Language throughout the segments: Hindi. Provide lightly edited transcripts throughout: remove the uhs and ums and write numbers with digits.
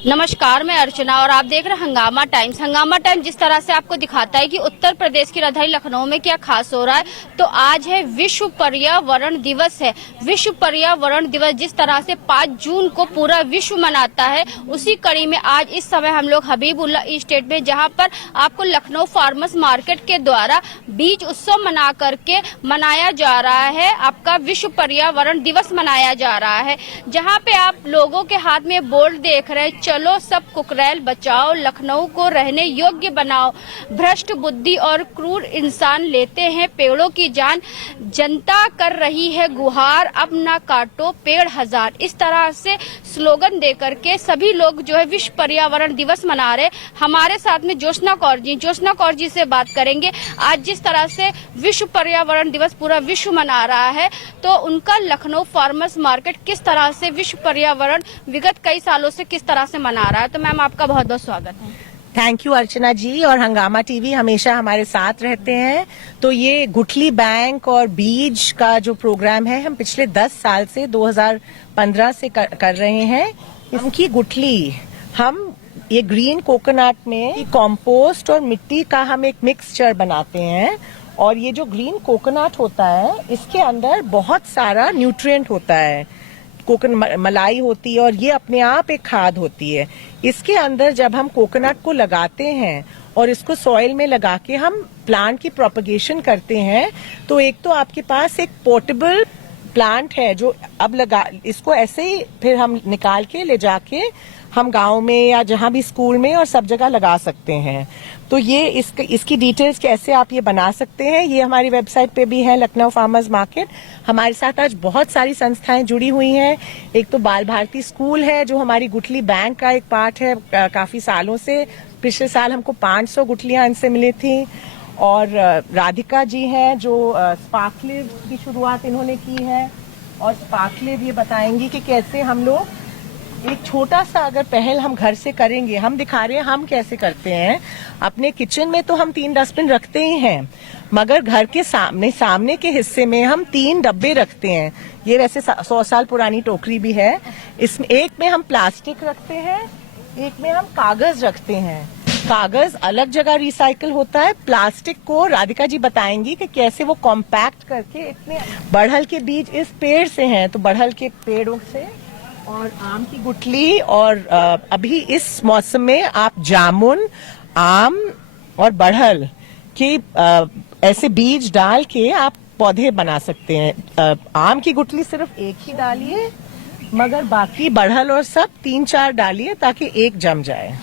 नमस्कार, मैं अर्चना और आप देख रहे हैं हंगामा टाइम्स। हंगामा टाइम्स जिस तरह से आपको दिखाता है कि उत्तर प्रदेश की राजधानी लखनऊ में क्या खास हो रहा है, तो आज है विश्व पर्यावरण दिवस है। विश्व पर्यावरण दिवस जिस तरह से 5 जून को पूरा विश्व मनाता है, उसी कड़ी में आज इस समय हम लोग हबीबुल्ला स्टेट में, जहां पर आपको लखनऊ फार्मर्स मार्केट के द्वारा बीज उत्सव मना करके मनाया जा रहा है। आपका विश्व पर्यावरण दिवस मनाया जा रहा है, जहाँ पे आप लोगों के हाथ में बोर्ड देख रहे हैं, चलो सब कुकरैल बचाओ, लखनऊ को रहने योग्य बनाओ, भ्रष्ट बुद्धि और क्रूर इंसान लेते हैं पेड़ों की जान, जनता कर रही है गुहार, अब ना काटो पेड़ हजार। इस तरह से स्लोगन देकर के सभी लोग जो है विश्व पर्यावरण दिवस मना रहे। हमारे साथ में ज्योत्सना कौर जी से बात करेंगे। आज जिस तरह से विश्व पर्यावरण दिवस पूरा विश्व मना रहा है, तो उनका लखनऊ फार्मर्स मार्केट किस तरह से विश्व पर्यावरण विगत कई सालों से किस तरह से मना रहा है। तो मैम, आपका बहुत बहुत स्वागत है। थैंक यू अर्चना जी। और हंगामा टीवी हमेशा हमारे साथ रहते हैं। तो ये गुठली बैंक और बीज का जो प्रोग्राम है, हम पिछले 10 साल से 2015 से कर रहे हैं। इसकी गुठली हम ये ग्रीन कोकोनट में कंपोस्ट और मिट्टी का हम एक मिक्सचर बनाते हैं। और ये जो ग्रीन कोकोनट होता है, इसके अंदर बहुत सारा न्यूट्रिएंट होता है, कोकोनट मलाई होती है और ये अपने आप एक खाद होती है। इसके अंदर जब हम कोकोनट को लगाते हैं और इसको सॉइल में लगा के हम प्लांट की प्रोपगेशन करते हैं, तो एक तो आपके पास एक पोर्टेबल प्लांट है जो अब लगा, इसको ऐसे ही फिर हम निकाल के ले जाके हम गांव में या जहां भी स्कूल में और सब जगह लगा सकते हैं। तो ये इसकी डिटेल्स कैसे आप ये बना सकते हैं, ये हमारी वेबसाइट पे भी है, लखनऊ फार्मर्स मार्केट। हमारे साथ आज बहुत सारी संस्थाएं जुड़ी हुई हैं। एक तो बाल भारती स्कूल है जो हमारी गुठली बैंक का एक पार्ट है काफी सालों से। पिछले साल हमको 500 गुठलियां इनसे मिली थी। और राधिका जी हैं जो स्पार्कलिव की शुरुआत इन्होंने की है। और स्पार्कलिव ये बताएंगी कि कैसे हम लोग एक छोटा सा अगर पहल हम घर से करेंगे, हम दिखा रहे हैं हम कैसे करते हैं। अपने किचन में तो हम 3 डस्टबिन रखते ही हैं, मगर घर के सामने के हिस्से में हम 3 डब्बे रखते हैं। ये वैसे 100 साल पुरानी टोकरी भी है। इसमें एक में हम प्लास्टिक रखते हैं, एक में हम कागज रखते हैं। कागज अलग जगह रिसाइकिल होता है, प्लास्टिक को राधिका जी बताएंगी कि कैसे वो कॉम्पैक्ट करके। इतने बड़हल के बीज इस पेड़ से हैं, तो बड़हल के पेड़ों से और आम की गुठली। और अभी इस मौसम में आप जामुन, आम और बड़हल के ऐसे बीज डाल के आप पौधे बना सकते हैं। आम की गुठली सिर्फ एक ही डालिए, मगर बाकी बड़हल और सब 3-4 डालिए ताकि एक जम जाए।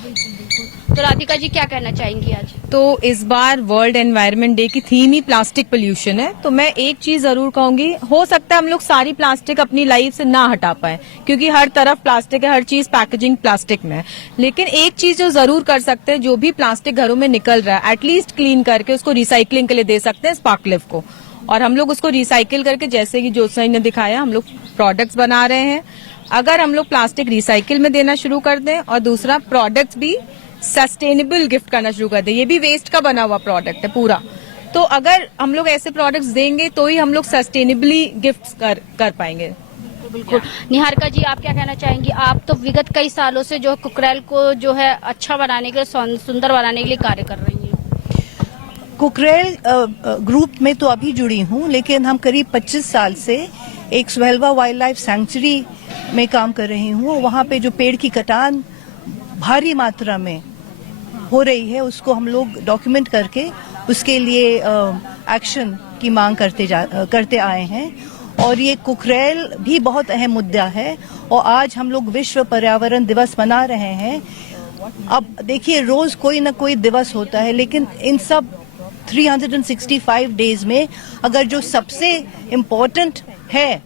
तो राधिका जी क्या कहना चाहेंगी आज? तो इस बार वर्ल्ड एनवायरनमेंट डे की थीम ही प्लास्टिक पोल्यूशन है। तो मैं एक चीज जरूर कहूंगी, हो सकता है हम लोग सारी प्लास्टिक अपनी लाइफ से ना हटा पाए, क्योंकि हर तरफ प्लास्टिक है, हर चीज पैकेजिंग प्लास्टिक में है। लेकिन एक चीज जो जरूर कर सकते हैं, जो भी प्लास्टिक घरों में निकल रहा है, एटलीस्ट क्लीन करके उसको रिसाइकलिंग के लिए दे सकते हैं स्पार्कलिव को। और हम लोग उसको रिसाइकिल करके, जैसे कि ज्योत्सना ने दिखाया, हम लोग प्रोडक्ट्स बना रहे हैं। अगर हम लोग प्लास्टिक रिसाइकिल में देना शुरू कर दें और दूसरा प्रोडक्ट्स भी सस्टेनेबल गिफ्ट करना शुरू कर दे, ये भी वेस्ट का बना हुआ प्रोडक्ट है पूरा। तो अगर हम लोग ऐसे प्रोडक्ट्स देंगे तो ही हम लोग सस्टेनेबली गिफ्ट कर पाएंगे। बिल्कुल। निहारिका जी, आप क्या कहना चाहेंगी? आप तो विगत कई सालों से जो कुकरैल को जो है अच्छा बनाने के लिए, सुंदर बनाने के लिए कार्य कर रही हैं। कुकरैल ग्रुप में तो अभी जुड़ी हूँ, लेकिन हम करीब 25 साल से एक सुहेलवा वाइल्ड लाइफ सैंक्चुरी में काम कर रही हूँ। वहाँ पे जो पेड़ की कटान भारी मात्रा में हो रही है, उसको हम लोग डॉक्यूमेंट करके उसके लिए एक्शन की मांग करते आए हैं। और ये कुकरैल भी बहुत अहम मुद्दा है। और आज हम लोग विश्व पर्यावरण दिवस मना रहे हैं। अब देखिए, रोज कोई ना कोई दिवस होता है, लेकिन इन सब 365 डेज में अगर जो सबसे इम्पोर्टेंट है,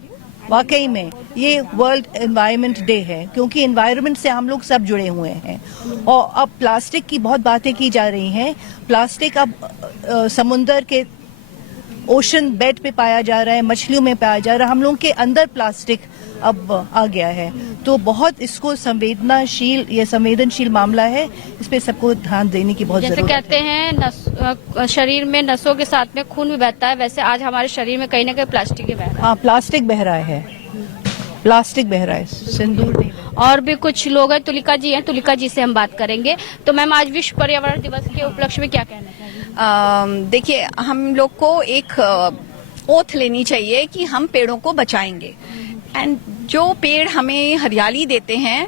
वाकई में ये वर्ल्ड एनवायरनमेंट डे है, क्योंकि एनवायरनमेंट से हम लोग सब जुड़े हुए हैं। और अब प्लास्टिक की बहुत बातें की जा रही हैं। प्लास्टिक अब समुंदर के ओशन बेड पे पाया जा रहा है, मछलियों में पाया जा रहा है, हम लोगों के अंदर प्लास्टिक अब आ गया है। तो बहुत इसको संवेदनशील मामला है, इस पे सबको ध्यान देने की बहुत जरूरत है। जैसे कहते हैं शरीर में नसों के साथ में खून भी बहता है, वैसे आज हमारे शरीर में कहीं ना कहीं प्लास्टिक ही बह रहा है। हाँ, प्लास्टिक बह रहा है, प्लास्टिक बह रहा है, सिंदूर नहीं बह रहा है। और भी कुछ लोग हैं, तुलिका जी हैं, तुलिका जी से हम बात करेंगे। तो मैम, आज विश्व पर्यावरण दिवस के उपलक्ष्य में क्या कहना चाहिए? देखिए, हम लोग को एक ओथ लेनी चाहिए कि हम पेड़ों को बचाएंगे, एंड जो पेड़ हमें हरियाली देते हैं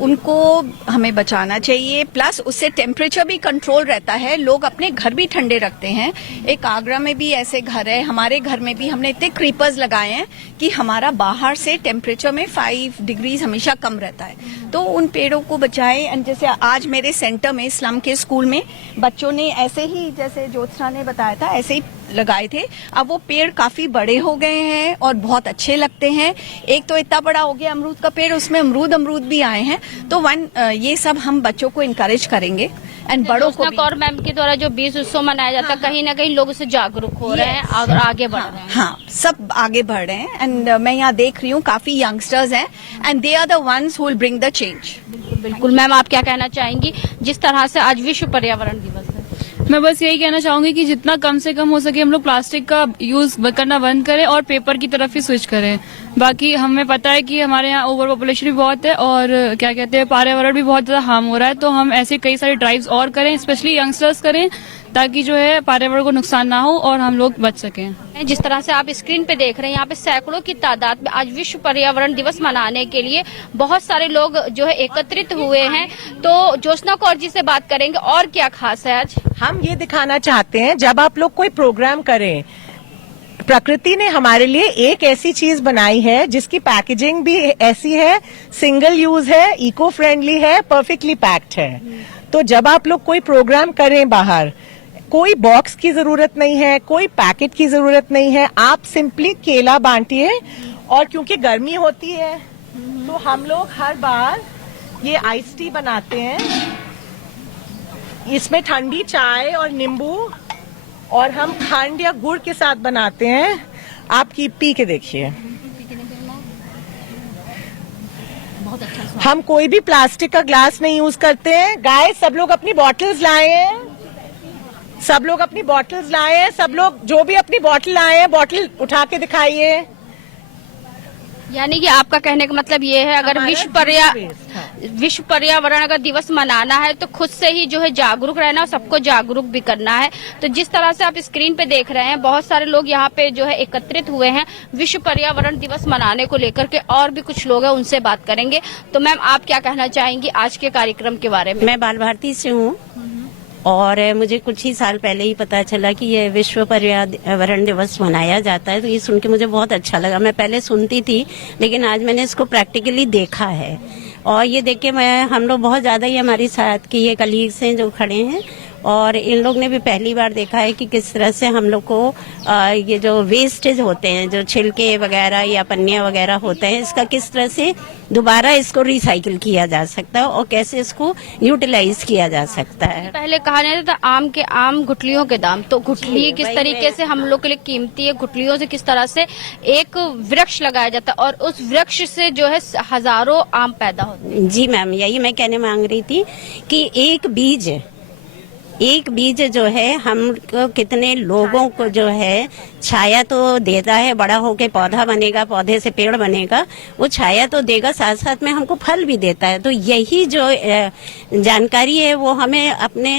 उनको हमें बचाना चाहिए। प्लस उससे टेम्परेचर भी कंट्रोल रहता है, लोग अपने घर भी ठंडे रखते हैं। एक आगरा में भी ऐसे घर है, हमारे घर में भी हमने इतने क्रीपर्स लगाए हैं कि हमारा बाहर से टेम्परेचर में 5 डिग्रीज हमेशा कम रहता है। तो उन पेड़ों को बचाएं। एंड जैसे आज मेरे सेंटर में, स्लम के स्कूल में, बच्चों ने ऐसे ही, जैसे ज्योत्सना ने बताया था, ऐसे ही लगाए थे। अब वो पेड़ काफी बड़े हो गए हैं और बहुत अच्छे लगते हैं। एक तो इतना बड़ा हो गया अमरूद का पेड़, उसमें अमरूद भी आए हैं। तो ये सब हम बच्चों को इनकरेज करेंगे एंड बड़ों को भी। और मैम के द्वारा जो 20 उत्सव मनाया जाता है, कहीं ना कहीं लोग उससे जागरूक हो रहे हैं और आगे बढ़ रहे हैं। हाँ, सब आगे बढ़ रहे हैं। एंड मैं यहाँ देख रही हूँ काफी यंगस्टर्स हैं, and they are the ones who will bring the change. बिल्कुल। मैम, आप क्या कहना चाहेंगी जिस तरह से आज विश्व पर्यावरण दिवस है? मैं बस यही कहना चाहूंगी कि जितना कम से कम हो सके हम लोग प्लास्टिक का यूज करना बंद करें और पेपर की तरफ ही स्विच करें। बाकी हमें पता है कि हमारे यहाँ ओवर पॉपुलेशन भी बहुत है और क्या कहते हैं, पर्यावरण भी बहुत ज्यादा हार्म हो रहा है। तो हम ऐसे कई सारे ड्राइव्स और करें, स्पेशली यंगस्टर्स करें, ताकि जो है पर्यावरण को नुकसान ना हो और हम लोग बच सकें। जिस तरह से आप स्क्रीन पे देख रहे हैं, यहाँ पे सैकड़ों की तादाद में आज विश्व पर्यावरण दिवस मनाने के लिए बहुत सारे लोग जो है एकत्रित हुए हैं। तो ज्योत्सना कौर जी से बात करेंगे, और क्या खास है आज? हम ये दिखाना चाहते हैं, जब आप लोग कोई प्रोग्राम करें, प्रकृति ने हमारे लिए एक ऐसी चीज बनाई है जिसकी पैकेजिंग भी ऐसी है, सिंगल यूज है, इको फ्रेंडली है, परफेक्टली पैक्ड है। तो जब आप लोग कोई प्रोग्राम करें बाहर, कोई बॉक्स की जरूरत नहीं है, कोई पैकेट की जरूरत नहीं है, आप सिंपली केला बांटिए। और क्योंकि गर्मी होती है तो हम लोग हर बार ये आइस टी बनाते हैं, इसमें ठंडी चाय और नींबू और हम खंड या गुड़ के साथ बनाते हैं। आप पी के देखिए। बहुत अच्छा। हम कोई भी प्लास्टिक का ग्लास नहीं यूज करते हैं। गाइस, सब लोग अपनी बॉटल्स लाए हैं, सब लोग अपनी बॉटल्स लाए हैं, सब लोग जो भी अपनी बॉटल लाए हैं, बॉटल उठा के दिखाइए। यानी कि आपका कहने का मतलब ये है, अगर विश्व पर्यावरण अगर दिवस मनाना है तो खुद से ही जो है जागरूक रहना और सबको जागरूक भी करना है। तो जिस तरह से आप स्क्रीन पे देख रहे हैं, बहुत सारे लोग यहाँ पे जो है एकत्रित हुए हैं विश्व पर्यावरण दिवस मनाने को लेकर के, और भी कुछ लोग हैं, उनसे बात करेंगे। तो मैम, आप क्या कहना चाहेंगी आज के कार्यक्रम के बारे में? मैं बाल भारती से हूँ और मुझे कुछ ही साल पहले ही पता चला कि ये विश्व पर्यावरण दिवस मनाया जाता है। तो ये सुन के मुझे बहुत अच्छा लगा। मैं पहले सुनती थी, लेकिन आज मैंने इसको प्रैक्टिकली देखा है। और ये देख के हम लोग बहुत ज़्यादा ही, हमारी साथ की ये कलीग्स हैं जो खड़े हैं, और इन लोग ने भी पहली बार देखा है कि किस तरह से हम लोग को ये जो वेस्टेज होते हैं, जो छिलके वगैरह या पन्नियाँ वगैरह होते हैं, इसका किस तरह से दोबारा इसको रिसाइकिल किया जा सकता है और कैसे इसको यूटिलाइज किया जा सकता है। पहले कहा जाता था आम के आम गुठलियों के दाम, तो गुठली किस तरीके से हम लोग के लिए कीमती है, गुठलियों से किस तरह से एक वृक्ष लगाया जाता है और उस वृक्ष से जो है हजारों आम पैदा होते हैं। जी मैम, यही मैं कहने मांग रही थी कि एक बीज जो है हम कितने लोगों को जो है छाया तो देता है, बड़ा होके पौधा बनेगा, पौधे से पेड़ बनेगा, वो छाया तो देगा, साथ साथ में हमको फल भी देता है। तो यही जो जानकारी है वो हमें अपने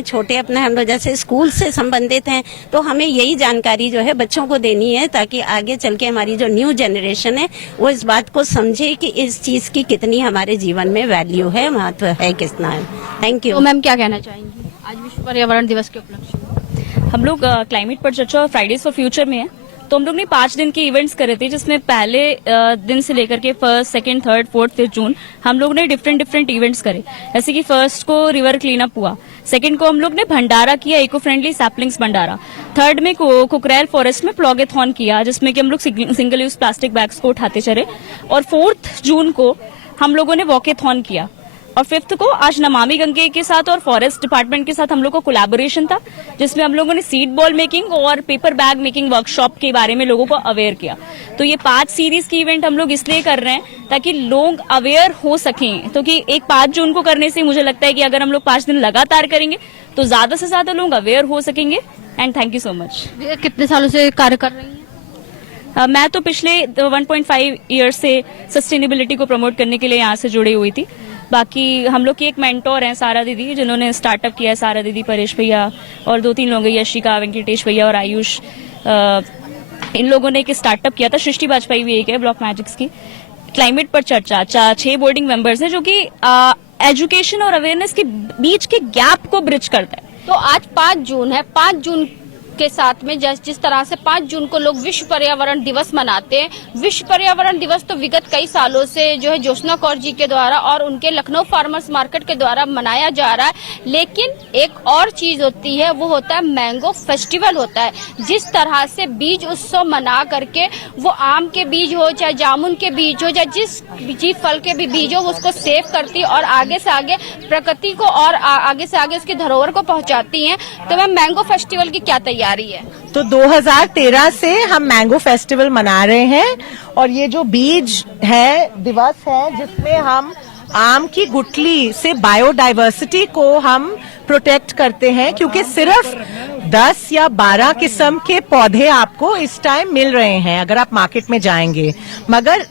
हम लोग जैसे स्कूल से संबंधित हैं, तो हमें यही जानकारी जो है बच्चों को देनी है, ताकि आगे चल के हमारी जो न्यू जनरेशन है वो इस बात को समझे कि इस चीज की कितनी हमारे जीवन में वैल्यू है, महत्व है कितना है। Thank you. तो मैम, क्या कहना चाहेंगी आज विश्व पर्यावरण दिवस के उपलक्ष्य में? हम लोग क्लाइमेट पर चर्चा और फ्राइडेज फॉर फ्यूचर में है, तो हम लोग ने 5 दिन के इवेंट्स करे थे, जिसमें पहले दिन से लेकर के 1st, 2nd, 3rd, 4th, 5th जून हम लोग ने डिफरेंट इवेंट्स करे। जैसे कि 1st को रिवर क्लीन अप हुआ, 2nd को हम लोग ने भंडारा किया, इको फ्रेंडली सैपलिंग्स भंडारा, 3rd में कुकरेल फॉरेस्ट में प्लॉगेथॉन किया, जिसमें कि हम लोग सिंगल यूज प्लास्टिक बैग्स को उठाते चले, और 4th जून को हम लोगों ने वॉकेथॉन किया, और 5th को आज नमामि गंगे के साथ और फॉरेस्ट डिपार्टमेंट के साथ हम लोग को कोलैबोरेशन था, जिसमें हम लोगों ने सीड बॉल मेकिंग और पेपर बैग मेकिंग वर्कशॉप के बारे में लोगों को अवेयर किया। तो ये 5 सीरीज की इवेंट हम लोग इसलिए कर रहे हैं ताकि लोग अवेयर हो सकें। तो कि एक 5 जून को करने से मुझे लगता है कि अगर हम लोग 5 दिन लगातार करेंगे तो ज्यादा से ज्यादा लोग अवेयर हो सकेंगे। And thank you so much. कितने सालों से कार्य कर रही हैं? मैं तो पिछले 1.5 ईयर्स से सस्टेनेबिलिटी को प्रमोट करने के लिए यहाँ से जुड़ी हुई थी। बाकी हम लोग की एक मेंटोर हैं सारा दीदी, जिन्होंने स्टार्टअप किया है। सारा दीदी, परेश भैया और 2-3 लोग हैं, यशिका, वेंकटेश भैया और आयुष। इन लोगों ने एक स्टार्टअप किया था। सृष्टि वाजपेयी भी एक है, ब्लॉक मैजिक्स की। क्लाइमेट पर चर्चा 6 बोर्डिंग मेंबर्स हैं, जो कि एजुकेशन और अवेयरनेस के बीच के गैप को ब्रिज करता है। तो आज 5 जून है। 5 जून के साथ में जिस तरह से 5 जून को लोग विश्व पर्यावरण दिवस मनाते हैं। विश्व पर्यावरण दिवस तो विगत कई सालों से जो है ज्योत्सना कौर जी के द्वारा और उनके लखनऊ फार्मर्स मार्केट के द्वारा मनाया जा रहा है। लेकिन एक और चीज होती है, वो होता है मैंगो फेस्टिवल होता है। जिस तरह से बीज उत्सव मना करके वो आम के बीज हो, चाहे जामुन के बीज हो, चाहे जिस फल के भी बीज हो, उसको सेव करती है और आगे से आगे प्रकृति को और आगे से आगे उसकी धरोहर को पहुंचाती है। तो मैम, मैंगो फेस्टिवल की क्या तैयारी है? तो 2013 से हम मैंगो फेस्टिवल मना रहे हैं और ये जो बीज है दिवस है, जिसमें हम आम की गुठली से बायोडाइवर्सिटी को हम प्रोटेक्ट करते हैं, क्योंकि सिर्फ 10 या 12 किस्म के पौधे आपको इस टाइम मिल रहे हैं अगर आप मार्केट में जाएंगे, मगर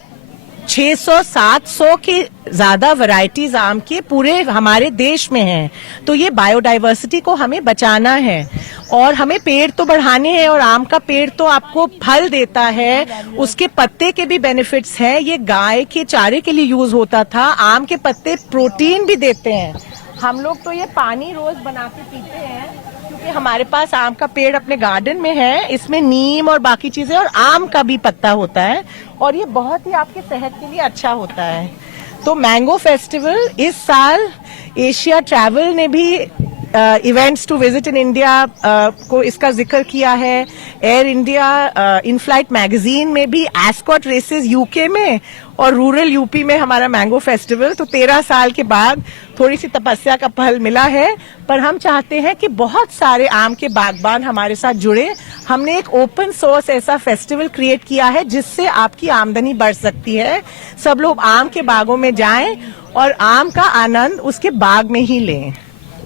600-700 की ज्यादा वैरायटीज आम के पूरे हमारे देश में हैं। तो ये बायोडाइवर्सिटी को हमें बचाना है और हमें पेड़ तो बढ़ाने हैं। और आम का पेड़ तो आपको फल देता है, उसके पत्ते के भी बेनिफिट्स हैं। ये गाय के चारे के लिए यूज होता था। आम के पत्ते प्रोटीन भी देते हैं। हम लोग तो ये पानी रोज बना के पीते हैं, क्योंकि हमारे पास आम का पेड़ अपने गार्डन में है। इसमें नीम और बाकी चीजें और आम का भी पत्ता होता है और ये बहुत ही आपके सेहत के लिए अच्छा होता है। तो मैंगो फेस्टिवल इस साल एशिया ट्रैवल ने भी events to visit in India को इसका जिक्र किया है। Air India in flight magazine में भी एस्कॉट रेसेस यूके में और रूरल यूपी में हमारा मैंगो फेस्टिवल। तो 13 साल के बाद थोड़ी सी तपस्या का फल मिला है, पर हम चाहते हैं कि बहुत सारे आम के बागबान हमारे साथ जुड़े। हमने एक ओपन सोर्स ऐसा फेस्टिवल क्रिएट किया है जिससे आपकी आमदनी बढ़ सकती है। सब लोग आम के बागों में जाएं और आम का आनंद उसके बाग में ही लें।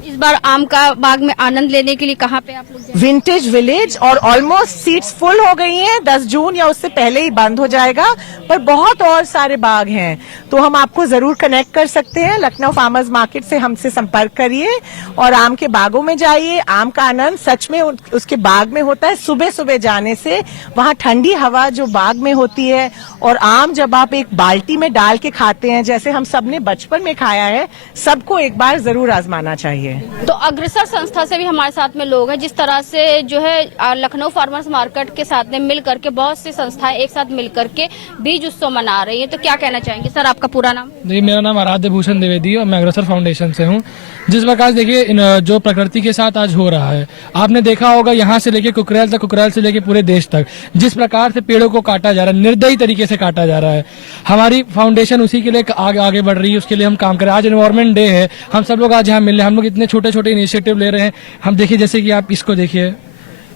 इस बार आम का बाग में आनंद लेने के लिए कहाँ पे आप लोग जाएंगे? विंटेज विलेज, और ऑलमोस्ट सीट्स फुल हो गई हैं। 10 जून या उससे पहले ही बंद हो जाएगा, पर बहुत और सारे बाग हैं। तो हम आपको जरूर कनेक्ट कर सकते हैं। लखनऊ फार्मर्स मार्केट से हमसे संपर्क करिए और आम के बागों में जाइए। आम का आनंद सच में उसके बाग में होता है। सुबह सुबह जाने से वहाँ ठंडी हवा जो बाग में होती है, और आम जब आप एक बाल्टी में डाल के खाते हैं, जैसे हम सबने बचपन में खाया है, सबको एक बार जरूर आजमाना चाहिए। तो अग्रसर संस्था से भी हमारे साथ में लोग हैं। जिस तरह से जो है लखनऊ फार्मर्स मार्केट के साथ में मिल करके बहुत सी संस्थाएं एक साथ मिल करके बीज उत्सव मना रही हैं, तो क्या कहना चाहेंगे सर? आपका पूरा नाम? जी, मेरा नाम आराध्य भूषण द्विवेदी और मैं अग्रसर फाउंडेशन से हूँ। जिस प्रकार देखिए जो प्रकृति के साथ आज हो रहा है, आपने देखा होगा यहाँ से लेके कुकरेल तक, कुकरेल से लेके पूरे देश तक जिस प्रकार से पेड़ों को काटा जा रहा है, निर्दयी तरीके से काटा जा रहा है। हमारी फाउंडेशन उसी के लिए आगे बढ़ रही है, उसके लिए हम काम कर रहे हैं। आज एनवायरमेंट डे है, हम सब लोग आज यहाँ मिल रहे हैं। हम लोग इतने छोटे छोटे इनिशिएटिव ले रहे हैं। हम देखिए, जैसे कि आप इसको देखिए,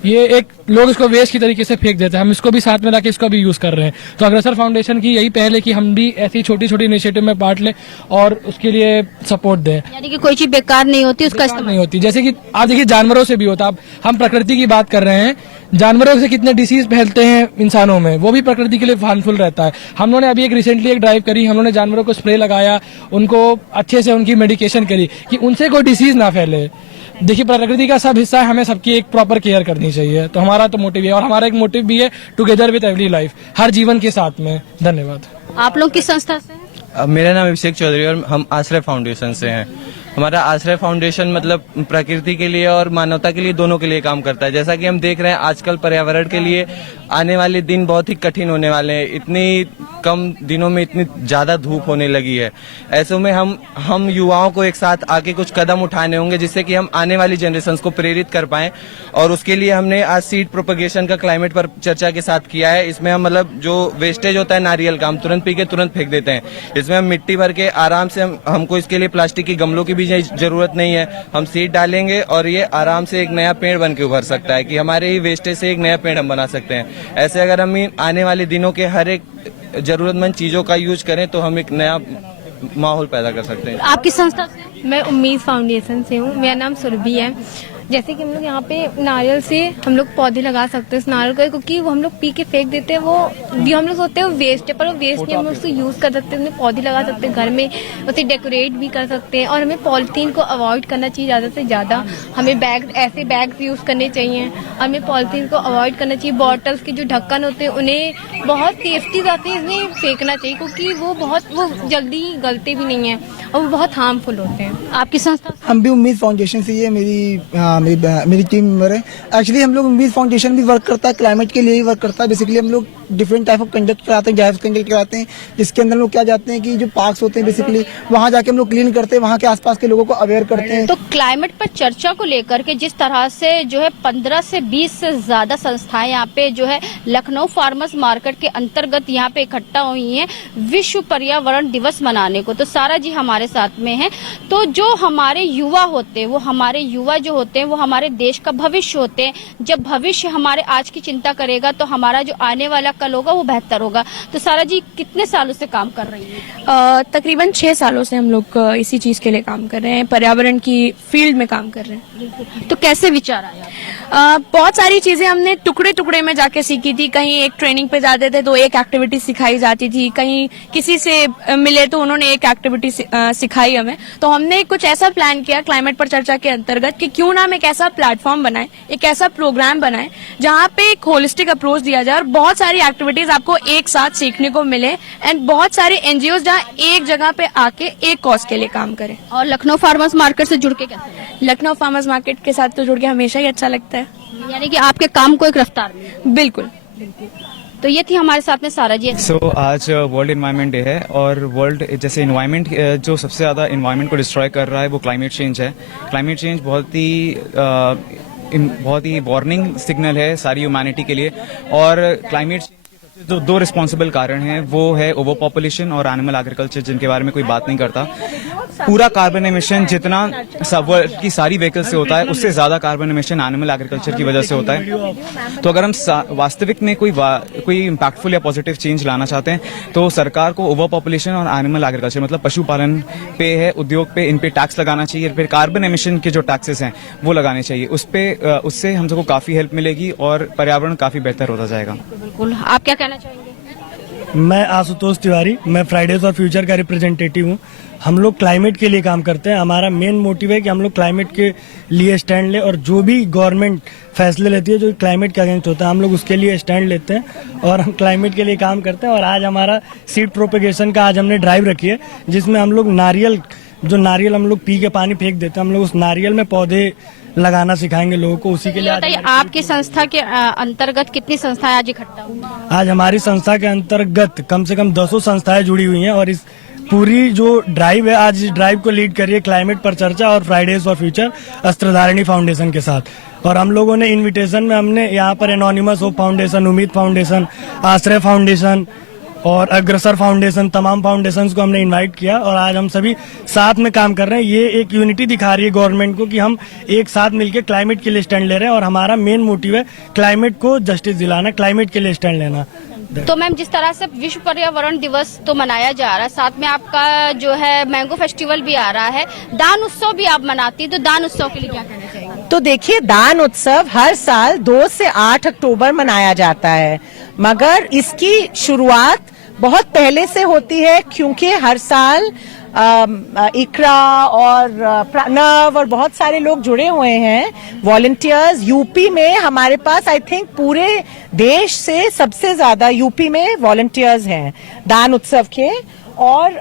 ये एक लोग इसको वेस्ट की तरीके से फेंक देते हैं, हम इसको भी साथ में लाके इसको भी यूज कर रहे हैं। तो अग्रसर फाउंडेशन की यही पहल है कि हम भी ऐसी छोटी छोटी इनिशिएटिव में पार्ट लें और उसके लिए सपोर्ट दें। यानी कि कोई चीज बेकार नहीं होती, उसका इस्तेमाल नहीं होती। जैसे कि आप देखिए, जानवरों से भी होता है। हम प्रकृति की बात कर रहे हैं, जानवरों से कितने डिसीज फैलते हैं इंसानों में, वो भी प्रकृति के लिए हार्मफुल रहता है। हम लोगों ने अभी रिसेंटली एक ड्राइव करी, हम लोगों ने जानवरों को स्प्रे लगाया, उनको अच्छे से उनकी मेडिकेशन करी कि उनसे कोई डिसीज ना फैले। देखिए, प्रकृति का सब हिस्सा है, हमें सबकी एक प्रॉपर केयर करनी चाहिए। तो हमारा तो मोटिव है, और हमारा एक मोटिव भी है, टुगेदर विद एवरी लाइफ, हर जीवन के साथ में। धन्यवाद। आप लोग किस संस्था से हैं? मेरा नाम अभिषेक चौधरी और हम आश्रय फाउंडेशन से हैं। हमारा आश्रय फाउंडेशन मतलब प्रकृति के लिए और मानवता के लिए, दोनों के लिए काम करता है। जैसा कि हम देख रहे हैं आजकल पर्यावरण के लिए आने वाले दिन बहुत ही कठिन होने वाले हैं। इतनी कम दिनों में इतनी ज्यादा धूप होने लगी है। ऐसे में हम युवाओं को एक साथ आके कुछ कदम उठाने होंगे, जिससे कि हम आने वाली जनरेशंस को प्रेरित कर पाएं। और उसके लिए हमने आज सीड प्रोपगेशन का क्लाइमेट पर चर्चा के साथ किया है। इसमें हम मतलब जो वेस्टेज होता है नारियल का, हम तुरंत पी के तुरंत फेंक देते हैं। इसमें हम मिट्टी भर के आराम से, हमको इसके लिए प्लास्टिक की गमलों की भी जरूरत नहीं है। हम सीड डालेंगे और ये आराम से एक नया पेड़ बन के उभर सकता है, कि हमारे ही वेस्टेज से एक नया पेड़ हम बना सकते हैं। ऐसे अगर हम आने वाले दिनों के हर एक जरूरतमंद चीजों का यूज करें तो हम एक नया माहौल पैदा कर सकते हैं। आप किस संस्था से? मैं उम्मीद फाउंडेशन से हूँ। मेरा नाम सुरभि है। जैसे कि हम लोग यहाँ पे नारियल से हम लोग पौधे लगा सकते हैं उस नारियल को, क्योंकि वो हम लोग पी के फेंक देते हैं, वो जो हम लोग सोचते हैं वो वेस्ट है, पर वो वेस्ट नहीं, हम लोग उसको यूज कर सकते हैं, पौधे लगा सकते हैं घर में, उसे डेकोरेट भी कर सकते हैं। और हमें पॉलिथीन को अवॉइड करना चाहिए ज़्यादा से ज़्यादा। हमें बैग, ऐसे बैग्स यूज करने चाहिए, हमें पॉलिथीन को अवॉइड करना चाहिए। बॉटल्स के जो ढक्कन होते हैं उन्हें बहुत सेफ्टी साथ इसमें फेंकना चाहिए, क्योंकि वो जल्दी गलते भी नहीं है और वो बहुत हार्मफुल होते हैं। आपकी संस्था हम भी उम्मीद फाउंडेशन से ही है, मेरी टीम मेंबर है। एक्चुअली हम लोग उम्मीद फाउंडेशन भी वर्क करता है, क्लाइमेट के लिए ही वर्क करता है। बेसिकली हम लोग डिफरेंट टाइप ऑफ कंडक्ट कराते हैं, ड्राइव्स कंडक्ट कराते हैं, जिसके अंदर हम लोग क्या जाते हैं कि जो पार्क्स होते हैं बेसिकली वहाँ जाके हम लोग क्लीन करते हैं, वहाँ के आसपास के लोगों को अवेयर करते हैं। तो क्लाइमेट पर चर्चा को लेकर के जिस तरह से जो है 15 से 20 से ज्यादा संस्थाएं यहाँ पे जो है लखनऊ फार्मर्स मार्केट के अंतर्गत यहाँ पे इकट्ठा हुई हैं विश्व पर्यावरण दिवस मनाने को। तो सारा जी हमारे साथ में है। तो जो हमारे युवा होते हैं, वो हमारे युवा जो होते हैं वो हमारे देश का भविष्य होते हैं। जब भविष्य हमारे आज की चिंता करेगा तो हमारा जो आने वाला कल होगा वो बेहतर होगा। तो सारा जी कितने सालों से काम कर रही है? तकरीबन 6 सालों से हम लोग इसी चीज के लिए काम कर रहे हैं, पर्यावरण की फील्ड में काम कर रहे हैं। तो कैसे विचार आया? बहुत सारी चीजें हमने टुकड़े टुकड़े में जाके सीखी थी। कहीं एक ट्रेनिंग पे जाते थे तो एक एक्टिविटी सिखाई जाती थी, कहीं किसी से मिले तो उन्होंने एक एक्टिविटी सिखाई हमें। तो हमने कुछ ऐसा प्लान किया क्लाइमेट पर चर्चा के अंतर्गत कि क्यों ना हम एक ऐसा प्लेटफॉर्म बनाए, एक ऐसा प्रोग्राम बनाए जहाँ पे एक होलिस्टिक अप्रोच दिया जाए और बहुत सारी एक्टिविटीज आपको एक साथ सीखने को मिले, एंड बहुत सारे एनजीओ जहाँ एक जगह पे आके एक कॉज के लिए काम करें। और लखनऊ फार्मर्स मार्केट से जुड़ के कैसे लगा? लखनऊ फार्मर्स मार्केट के साथ तो जुड़ के हमेशा ही अच्छा लगता है। यानी कि आपके काम को एक रफ्तार मिली। बिल्कुल। तो ये थी हमारे साथ में सारा जी। आज वर्ल्ड एनवायरनमेंट डे है और वर्ल्ड जैसे एनवायरनमेंट जो सबसे ज़्यादा एनवायरनमेंट को डिस्ट्रॉय कर रहा है वो क्लाइमेट चेंज है। क्लाइमेट चेंज बहुत ही वार्निंग सिग्नल है सारी ह्यूमैनिटी के लिए। और क्लाइमेट जो दो रिस्पॉन्सिबल कारण हैं वो है ओवर पॉपुलेशन और एनिमल एग्रीकल्चर, जिनके बारे में कोई बात नहीं करता। पूरा कार्बन एमिशन जितना वर्ल्ड की सारी व्हीकल से होता है उससे ज्यादा कार्बन एमिशन एनिमल एग्रीकल्चर की वजह से होता है। तो अगर हम वास्तविक में कोई इम्पैक्टफुल या पॉजिटिव चेंज लाना चाहते हैं तो सरकार को ओवर पॉपुलेशन और एनिमल एग्रीकल्चर मतलब पशुपालन पे है, उद्योग पे, इन पे टैक्स लगाना चाहिए। फिर कार्बन एमिशन के जो टैक्सेस हैं वो लगाने चाहिए। उससे हम सबको काफी हेल्प मिलेगी और पर्यावरण काफी बेहतर होता जाएगा। बिल्कुल। आप क्या कहना चाहेंगे? मैं आशुतोष तिवारी, मैं फ्राइडेज फॉर फ्यूचर का रिप्रेजेंटेटिव हूँ। हम लोग क्लाइमेट के लिए काम करते हैं। हमारा मेन मोटिव है कि हम लोग क्लाइमेट के लिए स्टैंड लें और जो भी गवर्नमेंट फैसले लेती है जो क्लाइमेट के अगेंस्ट होता है हम लोग उसके लिए स्टैंड लेते हैं और हम क्लाइमेट के लिए काम करते हैं। और आज हमारा सीड प्रोपेगेशन का आज हमने ड्राइव रखी है जिसमें हम लोग नारियल हम लोग पी के पानी फेंक देते हैं, हम लोग उस नारियल में पौधे लगाना सिखाएंगे लोगों को। उसी के लिए बताइए आपकी संस्था के अंतर्गत कितनी संस्थाएं आज इकट्ठा हुई? आज हमारी संस्था के अंतर्गत कम से कम 200 संस्थाएं जुड़ी हुई हैं और इस पूरी जो ड्राइव है आज इस ड्राइव को लीड कर रही है क्लाइमेट पर चर्चा और फ्राइडेज फॉर फ्यूचर अस्त्रधारिणी फाउंडेशन के साथ। और हम लोगों ने इन्विटेशन में हमने यहाँ पर एनोनिमस होप फाउंडेशन, उम्मीद फाउंडेशन, आश्रय फाउंडेशन और अग्रसर फाउंडेशन, तमाम फाउंडेशंस को हमने इनवाइट किया और आज हम सभी साथ में काम कर रहे हैं। ये एक यूनिटी दिखा रही है गवर्नमेंट को कि हम एक साथ मिलकर क्लाइमेट के लिए स्टैंड ले रहे हैं और हमारा मेन मोटिव है क्लाइमेट को जस्टिस दिलाना, क्लाइमेट के लिए स्टैंड लेना। तो मैम जिस तरह से विश्व पर्यावरण दिवस तो मनाया जा रहा है, साथ में आपका जो है मैंगो फेस्टिवल भी आ रहा है, दान उत्सव भी आप मनाती है, तो दान उत्सव के लिए क्या कहना चाहेंगे? तो देखिए, दान उत्सव हर साल 2 से 8 अक्टूबर मनाया जाता है, मगर इसकी शुरुआत बहुत पहले से होती है क्योंकि हर साल इकरा और प्रणव और बहुत सारे लोग जुड़े हुए हैं वॉलंटियर्स। यूपी में हमारे पास आई थिंक पूरे देश से सबसे ज्यादा यूपी में वॉलंटियर्स हैं दान उत्सव के। और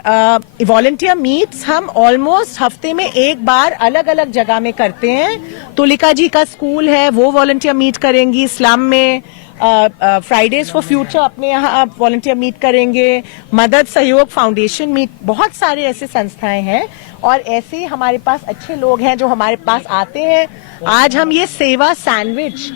वॉलंटियर मीट्स हम ऑलमोस्ट हफ्ते में एक बार अलग अलग जगह में करते हैं। तुलिका जी का स्कूल है, वो वॉलंटियर मीट करेंगी स्लम में। फ्राइडेज फॉर फ्यूचर अपने यहाँ वॉलंटियर मीट करेंगे। मदद सहयोग फाउंडेशन मीट, बहुत सारे ऐसे संस्थाएं हैं और ऐसे ही हमारे पास अच्छे लोग हैं जो हमारे पास आते हैं। आज हम ये सेवा सैंडविच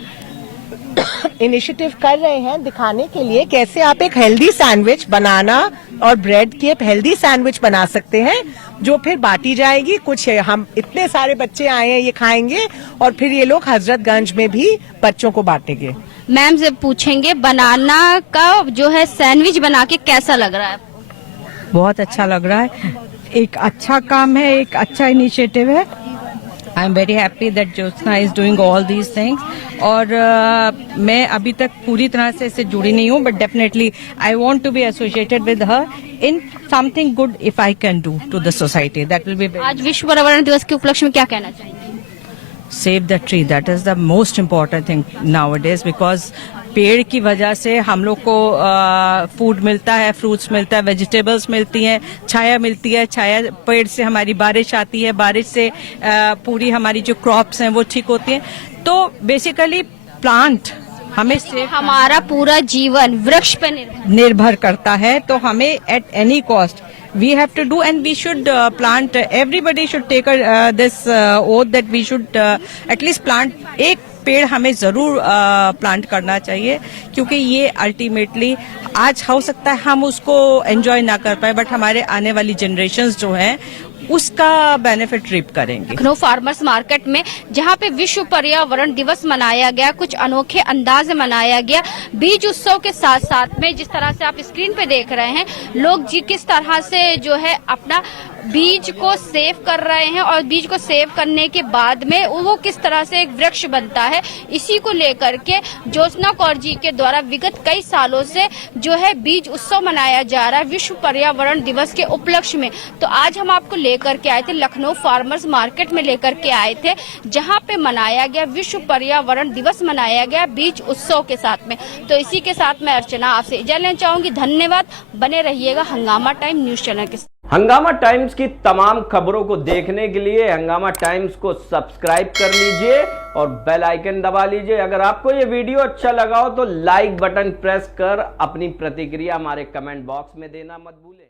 इनिशिएटिव कर रहे हैं दिखाने के लिए कैसे आप एक हेल्दी सैंडविच, बनाना और ब्रेड की एक हेल्दी सैंडविच बना सकते हैं जो फिर बांटी जाएगी। कुछ हम इतने सारे बच्चे आए हैं ये खाएंगे और फिर ये लोग हजरतगंज में भी बच्चों को बांटेंगे। मैम से पूछेंगे बनाना का जो है सैंडविच बना के कैसा लग रहा है? बहुत अच्छा लग रहा है, एक अच्छा काम है, एक अच्छा इनिशिएटिव है I am very happy that Jyotsna is doing all these things. और मैं अभी तक पूरी तरह से इससे जुड़ी नहीं हूँ, but definitely I want to be associated with her in something good if I can do to the society. That will be आज विश्व पर्यावरण दिवस के उपलक्ष्य में क्या कहना चाहेंगे? save the tree, that is the most important thing nowadays, because पेड़ की वजह से हम लोग को फूड मिलता है, फ्रूट्स मिलता है, वेजिटेबल्स मिलती हैं, छाया मिलती है, छाया पेड़ से हमारी बारिश आती है, बारिश से पूरी हमारी जो क्रॉप्स हैं वो ठीक होती हैं। तो बेसिकली प्लांट हमें से हमारा पूरा जीवन वृक्ष पे निर्भर करता है, तो हमें at any cost we have to do, and we should plant, everybody should take this oath that we should at least plant एक पेड़ हमें जरूर प्लांट करना चाहिए, क्योंकि ये अल्टीमेटली आज हो सकता है हम उसको एंजॉय ना कर पाए, बट हमारे आने वाली जनरेशंस जो हैं उसका बेनिफिट रिप करेंगे। लखनऊ फार्मर्स मार्केट में जहां पे विश्व पर्यावरण दिवस मनाया गया, कुछ अनोखे अंदाज में मनाया गया, बीज उत्सव के साथ साथ में जिस तरह से आप स्क्रीन पे देख रहे हैं, लोग जी किस तरह से जो है अपना बीज को सेव कर रहे हैं, और बीज को सेव करने के बाद में वो किस तरह से एक वृक्ष बनता है, इसी को लेकर के ज्योत्सना कौर जी के द्वारा विगत कई सालों से जो है बीज उत्सव मनाया जा रहा है विश्व पर्यावरण दिवस के उपलक्ष्य में। तो आज हम आपको लेकर के आए थे, लखनऊ फार्मर्स मार्केट में लेकर के आए थे, जहां पे मनाया गया विश्व पर्यावरण दिवस मनाया गया बीज उत्सव के साथ में। तो इसी के साथ मैं अर्चना आपसे इजाजत लेना चाहूंगी। धन्यवाद, बने रहिएगा हंगामा टाइम न्यूज चैनल के साथ। हंगामा टाइम्स की तमाम खबरों को देखने के लिए हंगामा टाइम्स को सब्सक्राइब कर लीजिए और बेल आइकन दबा लीजिए। अगर आपको ये वीडियो अच्छा लगा हो तो लाइक बटन प्रेस कर अपनी प्रतिक्रिया हमारे कमेंट बॉक्स में देना मत भूलें।